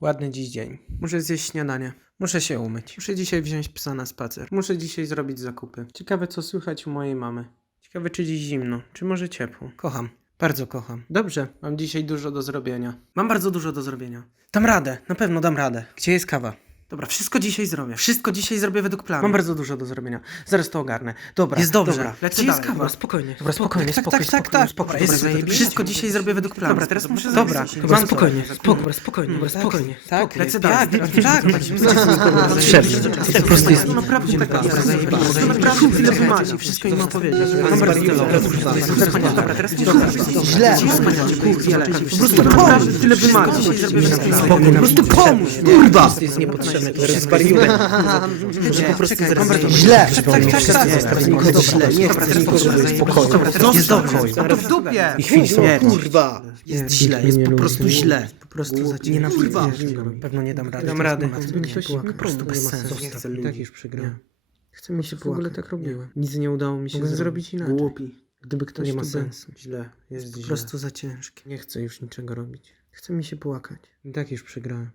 Ładny dziś dzień. Muszę zjeść śniadanie. Muszę się umyć. Muszę dzisiaj wziąć psa na spacer. Muszę dzisiaj zrobić zakupy. Ciekawe, co słychać u mojej mamy. Ciekawe, czy dziś zimno, czy może ciepło. Kocham. Bardzo kocham. Dobrze, mam dzisiaj dużo do zrobienia. Mam bardzo dużo do zrobienia. Dam radę, na pewno dam radę. Gdzie jest kawa? Dobra, wszystko dzisiaj zrobię. Wszystko dzisiaj zrobię według planu. Mam bardzo dużo do zrobienia. Zaraz to ogarnę. Dobra, Jest dobrze. Dobra, lecę jest kawa? Dobra, spokojnie. Dobra, spokojnie, tak, spokój, tak, tak, spokój, tak. spokój, Dobra, dobra, jest. Wszystko dzisiaj zrobię według planu. Dobra, teraz muszę Dobra, dobra, Mam spokojnie, spokój, dobra, spokojnie, dobra, Tak, spokojnie. Tak, lecę dalej. Tak, tak, Szef, po prostu jest... Naprawdę tak jest. To naprawdę tyle wymaga. Wszystko im opowiedzieć. Mam bardzo dużo. Dobra, teraz muszę Źle. Po prostu naprawdę tyle wymaga. Po prostu pomóż. Kurwa! Jest niepotrzebne, to jest zwariuję. Muszę po prostu zaraz źle. Tak, tak, wszyscy tak. zostali nikogo źle, nie chcę nikogo, zostaw. dobrze. No to w dupie. I chwilę, Śmierć. kurwa! Jest źle, jest po prostu źle. Po prostu za Nie na Kurwa. Pewno nie dam rady. Dam Była po prostu bez sensu. Zostaw I ludzi. tak już przegrałem. Chcę mi się w ogóle tak robiłem. Nic nie udało mi się zrobić. inaczej. Głupi. Gdyby ktoś Nie ma sensu. Źle. Jest Po prostu za ciężkie. Nie chcę już niczego robić. Chce mi się płakać. I tak już przegrałem.